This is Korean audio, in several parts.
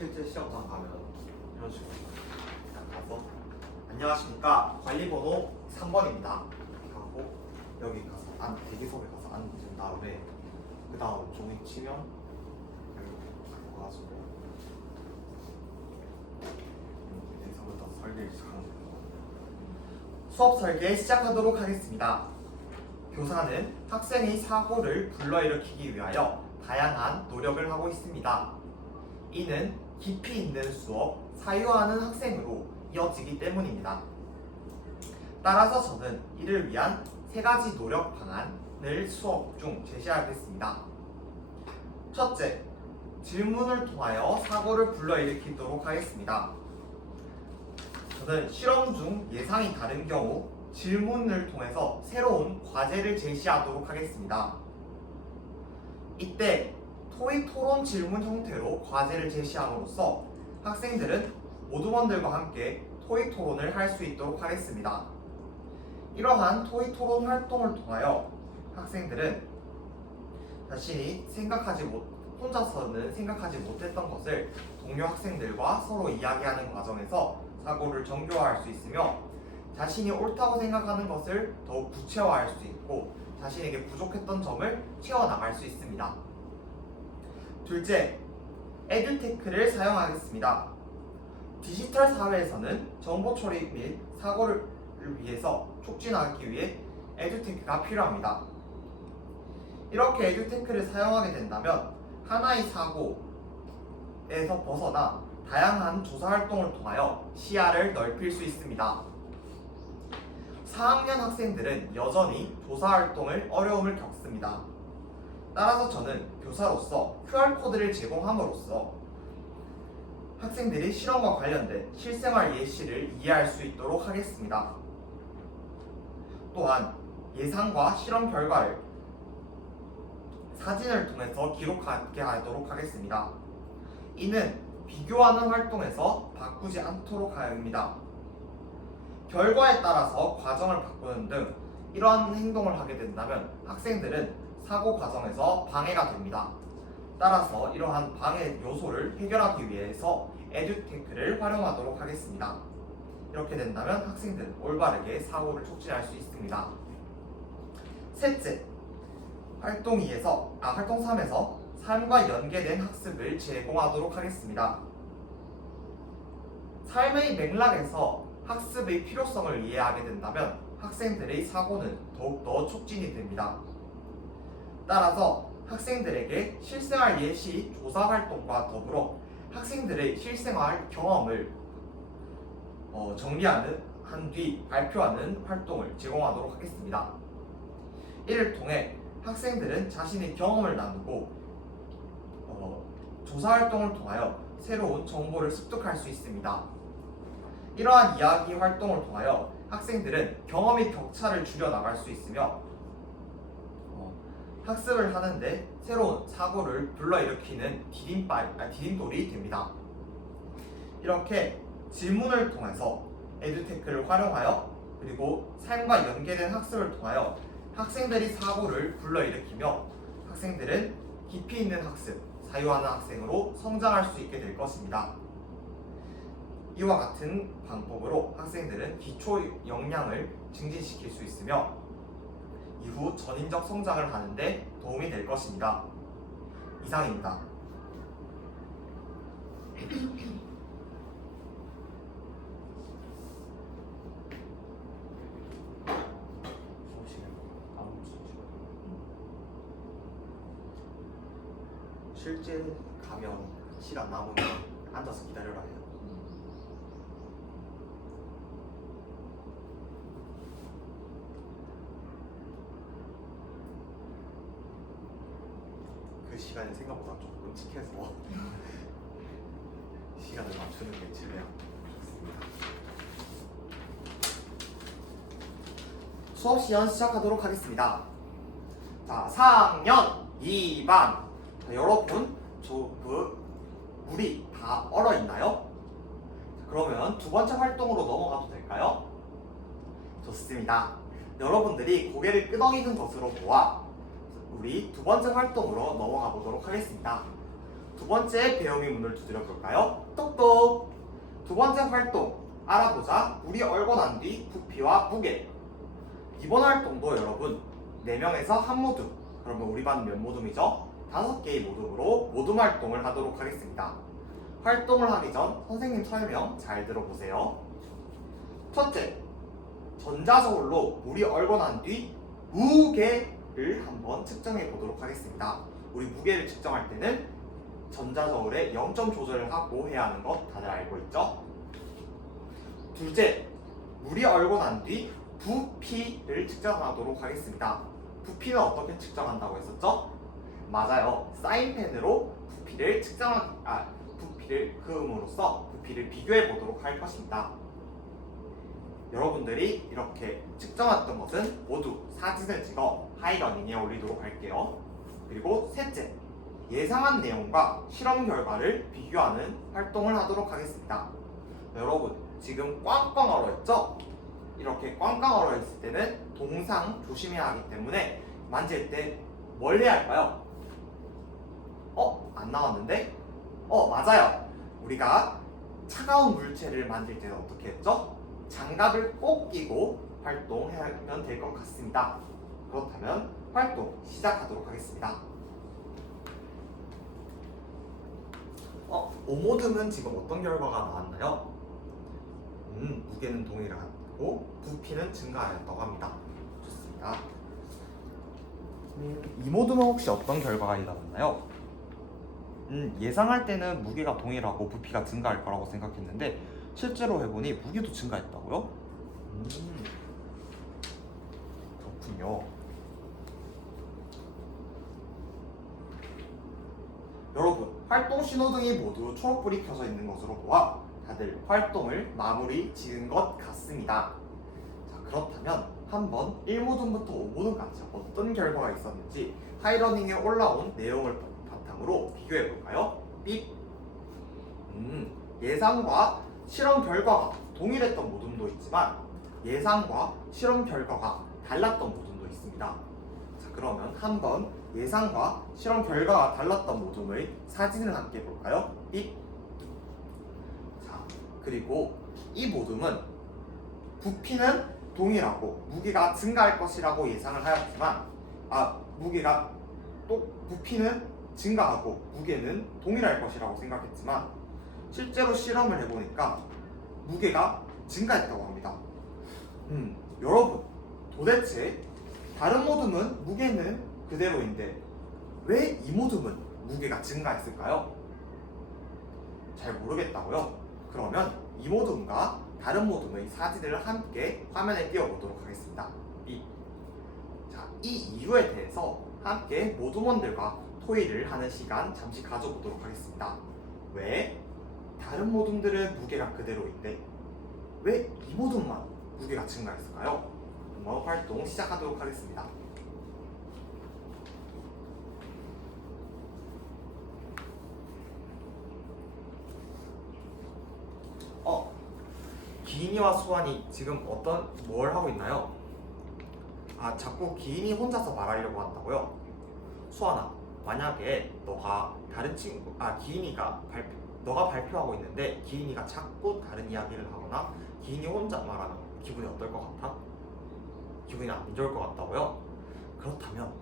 실제 시험장 가면 이런 식으로 딱 가서 안녕하십니까 관리번호 3번입니다 하고 여기 가서 대기석에 가서 앉은 다음에 그 다음 종이 치면 이렇게 가가지고 여기서부터 설계를 시작하는 거예요. 수업 설계 시작하도록 하겠습니다. 교사는 학생의 사고를 불러일으키기 위하여 다양한 노력을 하고 있습니다. 이는 깊이 있는 수업, 사유하는 학생으로 이어지기 때문입니다. 따라서 저는 이를 위한 3가지 노력 방안을 수업 중 제시하겠습니다. 첫째, 질문을 통하여 사고를 불러일으키도록 하겠습니다. 저는 실험 중 예상이 다른 경우 질문을 통해서 새로운 과제를 제시하도록 하겠습니다. 이때 토익 토론 질문 형태로 과제를 제시함으로써 학생들은 모두원들과 함께 토익 토론을 할 수 있도록 하겠습니다. 이러한 토익 토론 활동을 통하여 학생들은 자신이 혼자서는 생각하지 못했던 것을 동료 학생들과 서로 이야기하는 과정에서 사고를 정교화할 수 있으며 자신이 옳다고 생각하는 것을 더욱 구체화할 수 있고 자신에게 부족했던 점을 채워나갈 수 있습니다. 둘째, 에듀테크를 사용하겠습니다. 디지털 사회에서는 정보 처리 및 사고를 위해서 촉진하기 위해 에듀테크가 필요합니다. 이렇게 에듀테크를 사용하게 된다면 하나의 사고에서 벗어나 다양한 조사 활동을 통하여 시야를 넓힐 수 있습니다. 4학년 학생들은 여전히 조사 활동을 어려움을 겪습니다. 따라서 저는 교사로서 QR코드를 제공함으로써 학생들이 실험과 관련된 실생활 예시를 이해할 수 있도록 하겠습니다. 또한 예상과 실험 결과를 사진을 통해서 기록하게 하도록 하겠습니다. 이는 비교하는 활동에서 바꾸지 않도록 합니다. 결과에 따라서 과정을 바꾸는 등 이러한 행동을 하게 된다면 학생들은 사고 과정에서 방해가 됩니다. 따라서 이러한 방해 요소를 해결하기 위해서 에듀테크를 활용하도록 하겠습니다. 이렇게 된다면 학생들은 올바르게 사고를 촉진할 수 있습니다. 셋째, 활동 3에서 삶과 연계된 학습을 제공하도록 하겠습니다. 삶의 맥락에서 학습의 필요성을 이해하게 된다면 학생들의 사고는 더욱더 촉진이 됩니다. 따라서 학생들에게 실생활 예시 조사 활동과 더불어 학생들의 실생활 경험을 정리하는 한 뒤 발표하는 활동을 제공하도록 하겠습니다. 이를 통해 학생들은 자신의 경험을 나누고 조사 활동을 통하여 새로운 정보를 습득할 수 있습니다. 이러한 이야기 활동을 통하여 학생들은 경험의 격차를 줄여나갈 수 있으며 학습을 하는데 새로운 사고를 불러일으키는 디딤돌이 됩니다. 이렇게 질문을 통해서 에듀테크를 활용하여 그리고 삶과 연계된 학습을 통하여 학생들이 사고를 불러일으키며 학생들은 깊이 있는 학습, 사유하는 학생으로 성장할 수 있게 될 것입니다. 이와 같은 방법으로 학생들은 기초 역량을 증진시킬 수 있으며 이후 전인적 성장을 하는데 도움이 될 것입니다. 이상입니다. 실제 가면 시간 남으면 앉아서 기다려라 해요. 그 시간이 생각보다 좀 끔찍해서 시간을 맞추는 게 최대한 좋습니다. 수업 시연 시작하도록 하겠습니다. 자, 4학년 2반. 여러분, 물이 다 얼어 있나요? 그러면 두 번째 활동으로 넘어가도 될까요? 좋습니다. 여러분들이 고개를 끄덕이는 것으로 보아 우리 두 번째 활동으로 넘어가 보도록 하겠습니다. 두 번째 배움의 문을 두드려 볼까요? 똑똑! 두 번째 활동 알아보자. 물이 얼고 난 뒤 부피와 무게. 이번 활동도 여러분 4명에서 한 모둠, 그러면 우리 반 몇 모둠이죠? 5개의 모둠으로 모둠 활동을 하도록 하겠습니다. 활동을 하기 전 선생님 설명 잘 들어보세요. 첫째, 전자서울로 물이 얼고 난 뒤 무게를 한번 측정해 보도록 하겠습니다. 우리 무게를 측정할 때는 전자서울에 0점 조절을 하고 해야 하는 것 다들 알고 있죠? 둘째, 물이 얼고 난 뒤 부피를 측정하도록 하겠습니다. 부피는 어떻게 측정한다고 했었죠? 맞아요. 사인펜으로 부피를 부피를 그음으로써 부피를 비교해 보도록 할 것입니다. 여러분들이 이렇게 측정했던 것은 모두 사진을 찍어 하이러닝에 올리도록 할게요. 그리고 셋째, 예상한 내용과 실험 결과를 비교하는 활동을 하도록 하겠습니다. 여러분, 지금 꽝꽝 얼어있죠? 이렇게 꽝꽝 얼어있을 때는 동상 조심해야 하기 때문에 만질 때 뭘 해야 할까요? 안 나왔는데? 맞아요. 우리가 차가운 물체를 만질 때는 어떻게 했죠? 장갑을 꼭 끼고 활동하면 될 것 같습니다. 그렇다면 활동 시작하도록 하겠습니다. 오모듬은 지금 어떤 결과가 나왔나요? 무게는 동일하고 부피는 증가하였다고 합니다. 좋습니다. 이모듬은 혹시 어떤 결과가 나왔나요? 예상할 때는 무게가 동일하고 부피가 증가할 거라고 생각했는데 실제로 해보니 무게도 증가했다고요? 그렇군요. 여러분, 활동 신호등이 모두 초록불이 켜져 있는 것으로 보아 다들 활동을 마무리 지은 것 같습니다. 자, 그렇다면 한번 1모둠부터 5모둠까지 어떤 결과가 있었는지 하이러닝에 올라온 내용을 바탕으로 비교해 볼까요? 삑! 예상과 실험 결과가 동일했던 모둠도 있지만 예상과 실험 결과가 달랐던 모둠도 있습니다. 자, 그러면 한번 예상과 실험 결과가 달랐던 모둠의 사진을 함께 볼까요? 삑! 자, 그리고 이 모둠은 부피는 동일하고 무게가 증가할 것이라고 예상을 하였지만 부피는 증가하고 무게는 동일할 것이라고 생각했지만 실제로 실험을 해보니까 무게가 증가했다고 합니다. 여러분, 도대체 다른 모둠은 무게는 그대로인데 왜 이 모둠은 무게가 증가했을까요? 잘 모르겠다고요? 그러면 이 모둠과 다른 모둠의 사진을 함께 화면에 띄워보도록 하겠습니다. 자, 이 이유에 대해서 함께 모둠원들과 토의를 하는 시간 잠시 가져보도록 하겠습니다. 왜 다른 모둠들은 무게가 그대로인데 왜 이 모둠만 무게가 증가했을까요? 한번 활동 시작하도록 하겠습니다. 기인이와 수환이 지금 뭘 하고 있나요? 자꾸 기인이 혼자서 말하려고 한다고요? 수환아, 만약에 너가 너가 발표하고 있는데 기인이가 자꾸 다른 이야기를 하거나 기인이 혼자 말하면 기분이 어떨 것 같아? 기분이 안 좋을 것 같다고요? 그렇다면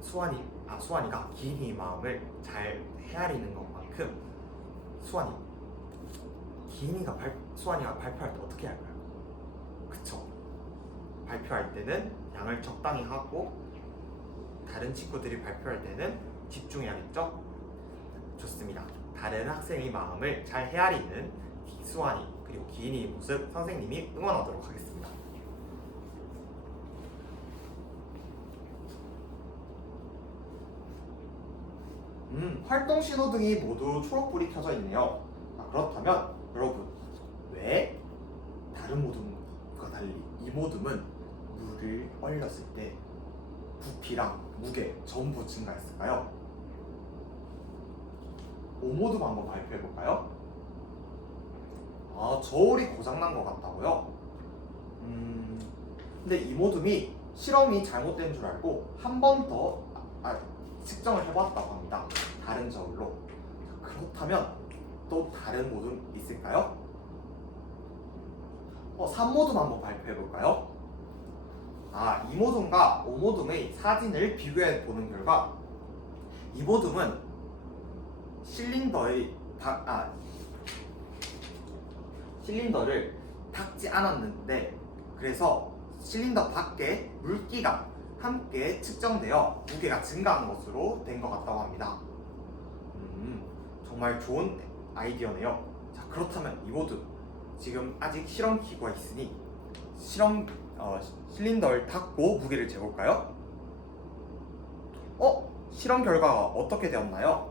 수환이가 기인이 마음을 잘 헤아리는 것만큼 수환이가 발표할 때 어떻게 할까요? 그쵸? 발표할 때는 양을 적당히 하고 다른 친구들이 발표할 때는 집중해야겠죠? 좋습니다. 다른 학생의 마음을 잘 헤아리는 수환이 그리고 기인이의 모습 선생님이 응원하도록 하겠습니다. 활동 신호등이 모두 초록불이 켜져 있네요. 그렇다면 여러분, 왜 다른 모둠과 달리 이 모둠은 물을 얼렸을 때 부피랑 무게 전부 증가했을까요? 5모둠 한번 발표해볼까요? 저울이 고장난 것 같다고요? 근데 이 모둠이 실험이 잘못된 줄 알고 한 번 더 측정을 해봤다고 합니다. 다른 저울로. 자, 그렇다면 또 다른 모둠 있을까요? 3모둠 한번 발표해볼까요? 이 모둠과 5모둠의 사진을 비교해 보는 결과 이 모둠은 실린더를 닫지 않았는데 그래서 실린더 밖에 물기가 함께 측정되어 무게가 증가한 것으로 된 것 같다고 합니다. 정말 좋은 아이디어네요. 자, 그렇다면 이 모둠 지금 아직 실험 기구가 있으니 실린더를 닫고 무게를 재볼까요? 실험 결과가 어떻게 되었나요?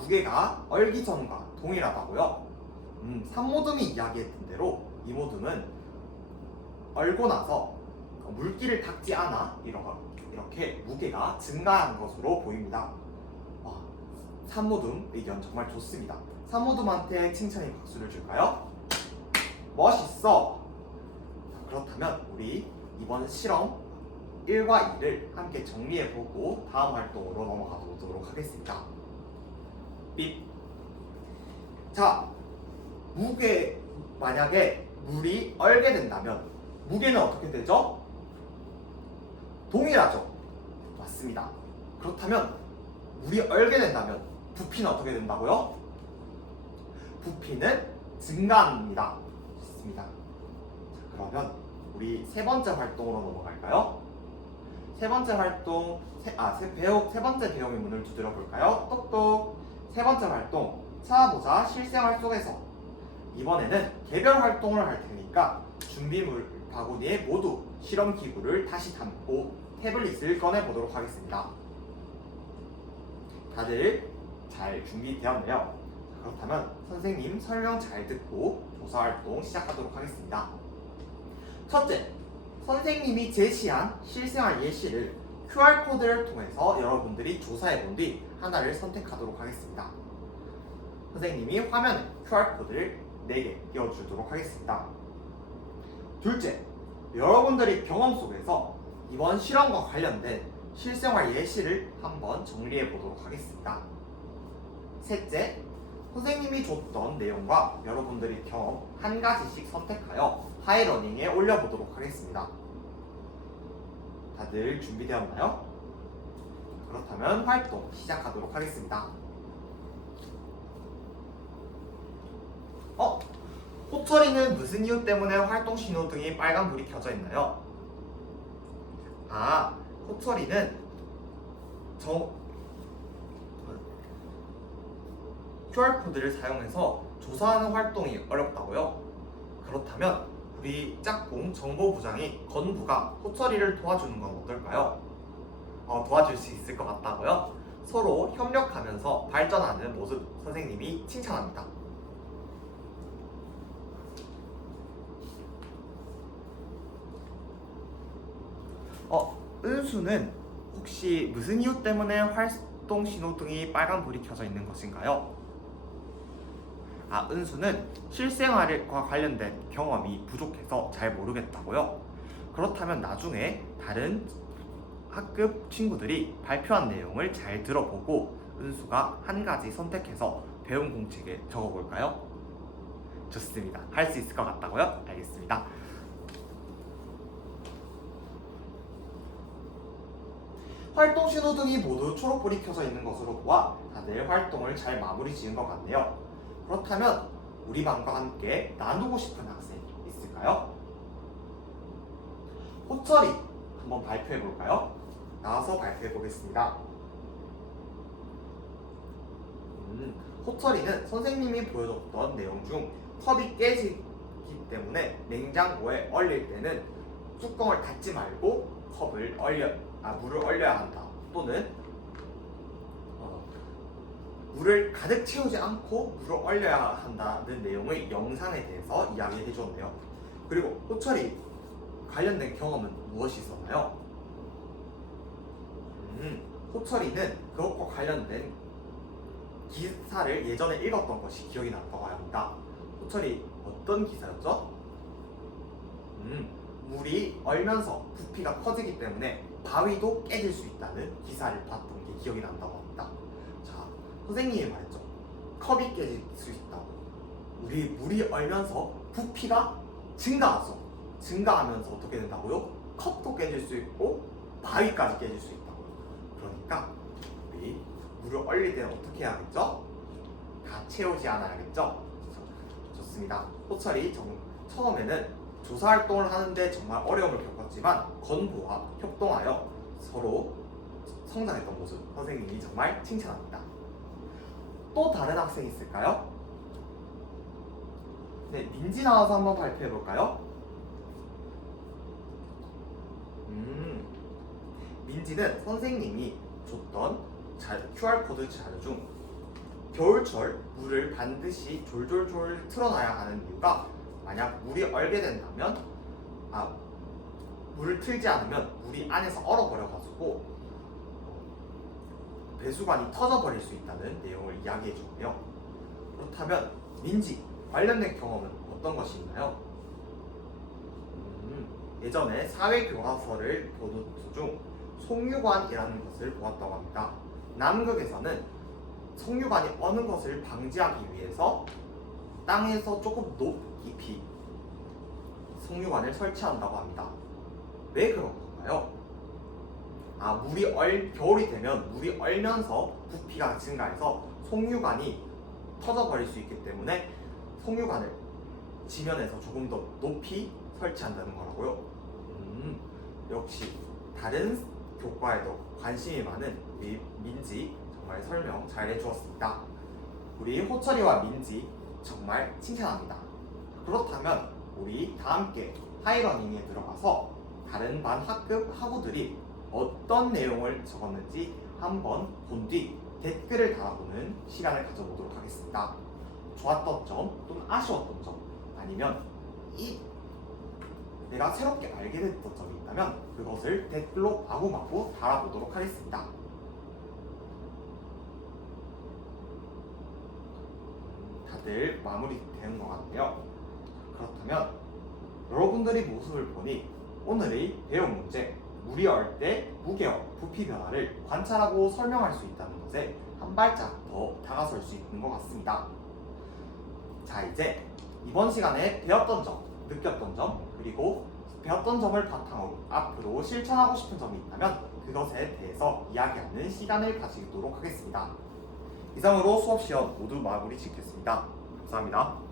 무게가 얼기 전과 동일하다고요? 3모둠이 이야기했던 대로 이 모둠은 얼고 나서 물기를 닦지 않아 이렇게 무게가 증가한 것으로 보입니다. 3모둠 의견 정말 좋습니다. 3모둠한테 칭찬의 박수를 줄까요? 멋있어! 그렇다면 우리 이번 실험 1과 2를 함께 정리해보고 다음 활동으로 넘어가 보도록 하겠습니다. 삐. 자, 만약에 물이 얼게 된다면 무게는 어떻게 되죠? 동일하죠? 맞습니다. 그렇다면 물이 얼게 된다면 부피는 어떻게 된다고요? 부피는 증가합니다. 좋습니다. 자, 그러면 우리 세 번째 활동으로 넘어갈까요? 세 번째 활동, 세 번째 배움의 문을 두드려 볼까요? 똑똑. 세 번째 활동, 찾아보자 실생활 속에서. 이번에는 개별 활동을 할 테니까 준비물 바구니에 모두 실험 기구를 다시 담고 태블릿을 꺼내 보도록 하겠습니다. 다들 잘 준비되었나요? 그렇다면 선생님 설명 잘 듣고 조사 활동 시작하도록 하겠습니다. 첫째, 선생님이 제시한 실생활 예시를 QR코드를 통해서 여러분들이 조사해 본 뒤 하나를 선택하도록 하겠습니다. 선생님이 화면에 QR코드를 4개 띄워주도록 하겠습니다. 둘째, 여러분들의 경험 속에서 이번 실험과 관련된 실생활 예시를 한번 정리해 보도록 하겠습니다. 셋째, 선생님이 줬던 내용과 여러분들의 경험 한 가지씩 선택하여 하이러닝에 올려보도록 하겠습니다. 다들 준비되었나요? 그렇다면 활동 시작하도록 하겠습니다. 호철이는 무슨 이유 때문에 활동 신호등이 빨간불이 켜져 있나요? 호철이는 QR코드를 사용해서 조사하는 활동이 어렵다고요? 그렇다면 우리 짝꿍 정보부장이 건부가 호철이를 도와주는 건 어떨까요? 도와줄 수 있을 것 같다고요? 서로 협력하면서 발전하는 모습 선생님이 칭찬합니다. 은수는 혹시 무슨 이유 때문에 활동 신호등이 빨간불이 켜져 있는 것인가요? 은수는 실생활과 관련된 경험이 부족해서 잘 모르겠다고요? 그렇다면 나중에 다른 학급 친구들이 발표한 내용을 잘 들어보고 은수가 한 가지 선택해서 배움 공책에 적어볼까요? 좋습니다. 할 수 있을 것 같다고요? 알겠습니다. 활동 신호등이 모두 초록불이 켜져 있는 것으로 보아 다들 활동을 잘 마무리 지은 것 같네요. 그렇다면 우리 반과 함께 나누고 싶은 학생 있을까요? 호철이 한번 발표해 볼까요? 나와서 발표해 보겠습니다. 호철이는 선생님이 보여줬던 내용 중 컵이 깨지기 때문에 냉장고에 얼릴 때는 뚜껑을 닫지 말고 물을 얼려야 한다. 또는 물을 가득 채우지 않고 물을 얼려야 한다는 내용의 영상에 대해서 이야기해 줬네요. 그리고 호철이 관련된 경험은 무엇이 있었나요? 호철이는 그것과 관련된 기사를 예전에 읽었던 것이 기억이 났다고 합니다. 호철이 어떤 기사였죠? 물이 얼면서 부피가 커지기 때문에 바위도 깨질 수 있다는 기사를 봤던 게 기억이 난다고 합니다. 자, 선생님이 말했죠. 컵이 깨질 수 있다고. 우리 물이 얼면서 부피가 증가하면서 어떻게 된다고요? 컵도 깨질 수 있고 바위까지 깨질 수 있다고요. 그러니까 우리 물을 얼릴 때는 어떻게 해야겠죠? 다 채우지 않아야겠죠? 좋습니다. 호철이 처음에는 조사활동을 하는데 정말 어려움을 겪었지만 건보와 협동하여 서로 성장했던 모습 선생님이 정말 칭찬합니다. 또 다른 학생이 있을까요? 네, 민지 나와서 한번 발표해볼까요? 민지는 선생님이 줬던 QR코드 자료 중 겨울철 물을 반드시 졸졸졸 틀어놔야 하는 이유가 만약 물이 얼게 된다면 물을 틀지 않으면 물이 안에서 얼어버려가지고 배수관이 터져버릴 수 있다는 내용을 이야기해주고요. 그렇다면 민지 관련된 경험은 어떤 것이 있나요? 예전에 사회교과서를 보는 도중 송유관이라는 것을 보았다고 합니다. 남극에서는 송유관이 어는 것을 방지하기 위해서 땅에서 조금 높이 송유관을 설치한다고 합니다. 왜 그런 건가요? 겨울이 되면 물이 얼면서 부피가 증가해서 송유관이 터져버릴 수 있기 때문에 송유관을 지면에서 조금 더 높이 설치한다는 거라고요. 역시 다른 교과에도 관심이 많은 우리 민지 정말 설명 잘 해주었습니다. 우리 호철이와 민지 정말 칭찬합니다. 그렇다면 우리 다 함께 하이러닝에 들어가서 다른 반 학급 학우들이 어떤 내용을 적었는지 한번 본 뒤 댓글을 달아보는 시간을 가져보도록 하겠습니다. 좋았던 점 또는 아쉬웠던 점 아니면 내가 새롭게 알게 됐던 점이 있다면 그것을 댓글로 마구마구 달아보도록 하겠습니다. 다들 마무리되는 것 같네요. 그렇다면 여러분들의 모습을 보니 오늘의 배운 문제 물이 얼 때 무게와 부피 변화를 관찰하고 설명할 수 있다는 것에 한 발짝 더 다가설 수 있는 것 같습니다. 자, 이제 이번 시간에 배웠던 점, 느꼈던 점, 그리고 배웠던 점을 바탕으로 앞으로 실천하고 싶은 점이 있다면 그것에 대해서 이야기하는 시간을 가지도록 하겠습니다. 이상으로 수업 시험 모두 마무리 짓겠습니다. 감사합니다.